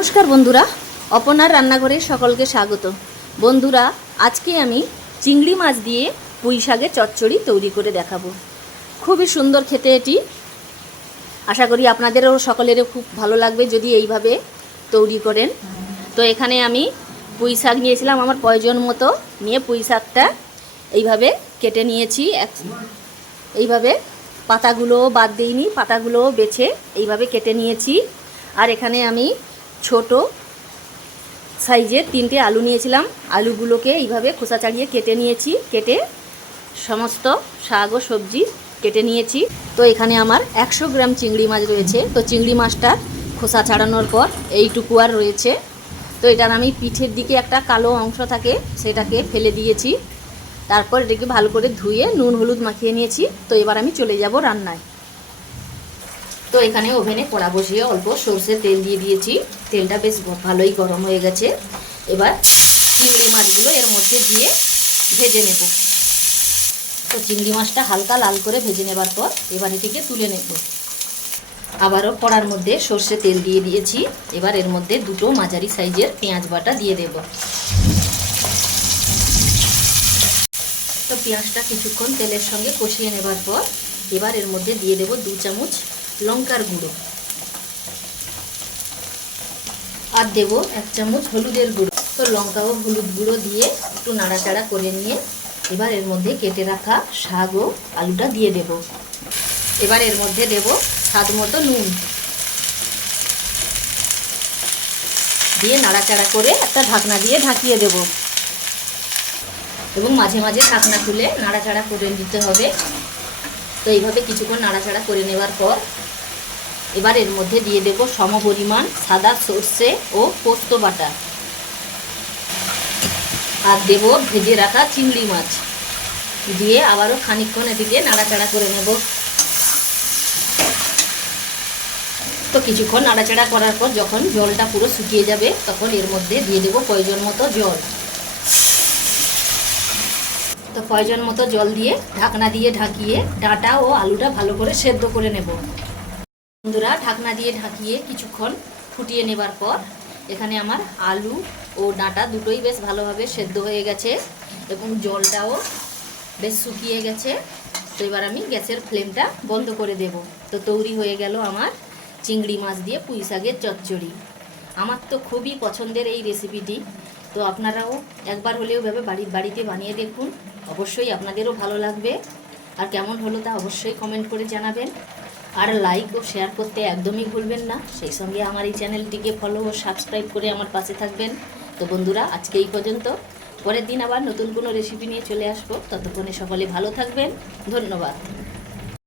নমস্কার বন্ধুরা, অপনার রান্নাঘরে সকলকে স্বাগত। বন্ধুরা, আজকে আমি চিংড়ি মাছ দিয়ে পুঁই শাকের চচ্চড়ি তৈরি করে দেখাবো। খুবই সুন্দর খেতে এটি। আশা করি আপনাদেরও সকলেরও খুব ভালো লাগবে যদি এইভাবে তৈরি করেন। তো এখানে আমি পুঁই শাক নিয়েছিলাম আমার প্রয়োজন মতো, নিয়ে পুঁই শাকটা এইভাবে কেটে নিয়েছি। এক, এইভাবে পাতাগুলো বাদ দিইনি, পাতাগুলো বেছে এইভাবে কেটে নিয়েছি। আর এখানে আমি ছোট সাইজের তিনটে আলু নিয়েছিলাম। আলুগুলোকে এইভাবে খোসা ছাড়িয়ে কেটে নিয়েছি, কেটে সমস্ত শাক ও সবজি কেটে নিয়েছি। তো এখানে আমার একশো গ্রাম চিংড়ি মাছ রয়েছে। তো চিংড়ি মাছটা খোসা ছাড়ানোর পর এইটুকু আর রয়েছে। তো এটার আমি পিঠের দিকে একটা কালো অংশ থাকে, সেটাকে ফেলে দিয়েছি। তারপর এটাকে ভালো করে ধুয়ে নুন, হলুদ মাখিয়ে নিয়েছি। তো এবার আমি চলে যাব রান্নায়। তো এখানে ওভেনে কড়া বসিয়ে অল্প সর্ষের তেল দিয়ে দিয়েছি। তেলটা বেশ ভালোই গরম হয়ে গেছে। এবার চিংড়ি মাছগুলো এর মধ্যে দিয়ে ভেজে নেব। তো চিংড়ি মাছটা হালকা লাল করে ভেজে নেবার পর এবার এটিকে তুলে নেব। আবারও কড়ার মধ্যে সর্ষে তেল দিয়ে দিয়েছি। এবার এর মধ্যে দুটো মাঝারি সাইজের পেঁয়াজ বাটা দিয়ে দেব। তো পেঁয়াজটা কিছুক্ষণ তেলের সঙ্গে কষিয়ে নেবার পর এবার এর মধ্যে দিয়ে দেব দু চামচ লঙ্কার গুঁড়ো। আর দেব এক চামচ হলুদের গুঁড়ো। তো লঙ্কা ও হলুদ গুঁড়ো দিয়ে একটু নাড়াচাড়া করে নিয়ে এবার এর মধ্যে কেটে রাখা শাক ও আলুটা দিয়ে দেব। এবার এর মধ্যে দেব স্বাদ মতো নুন। দিয়ে নাড়াচাড়া করে একটা ঢাকনা দিয়ে ঢাকিয়ে দেব। এবং মাঝে মাঝে ঢাকনা খুলে নাড়াচাড়া করে দিতে হবে। তো এইভাবে কিছুক্ষণ নাড়াচাড়া করে নেওয়ার পর এবার এর মধ্যে দিয়ে দেব সম পরিমাণ সাদা সর্ষে ও পোস্ত বাটা। আর দেব ভেজে রাখা চিংড়ি মাছ। দিয়ে আবারও খানিকক্ষণ এদিকে নাড়াচাড়া করে নেব। তো কিছুক্ষণ নাড়াচাড়া করার পর যখন জলটা পুরো শুকিয়ে যাবে, তখন এর মধ্যে দিয়ে দেব প্রয়োজন মতো জল। তো প্রয়োজন মতো জল দিয়ে ঢাকনা দিয়ে ঢাকিয়ে ডাঁটা ও আলুটা ভালো করে সেদ্ধ করে নেব। বন্ধুরা, ঢাকনা দিয়ে ঢাকিয়ে কিছুক্ষণ ফুটিয়ে নেবার পর এখানে আমার আলু ও ডাঁটা দুটোই বেশ ভালোভাবে সেদ্ধ হয়ে গেছে এবং জলটাও বেশ শুকিয়ে গেছে। তো এবার আমি গ্যাসের ফ্লেমটা বন্ধ করে দেব। তো তৈরি হয়ে গেল আমার চিংড়ি মাছ দিয়ে পুঁই শাকের চচ্চড়ি। আমার তো খুবই পছন্দের এই রেসিপিটি। তো আপনারাও একবার হলেও ভেবে বাড়ি বাড়িতে বানিয়ে দেখুন। অবশ্যই আপনাদেরও ভালো লাগবে। আর কেমন হলো তা অবশ্যই কমেন্ট করে জানাবেন। আর লাইক ও শেয়ার করতে একদমই ভুলবেন না। সেই সঙ্গে আমার এই চ্যানেলটিকে ফলো ও সাবস্ক্রাইব করে আমার পাশে থাকবেন। তো বন্ধুরা, আজকে এই পর্যন্ত। পরের দিন আবার নতুন কোনো রেসিপি নিয়ে চলে আসব। ততক্ষণে সকলে ভালো থাকবেন। ধন্যবাদ।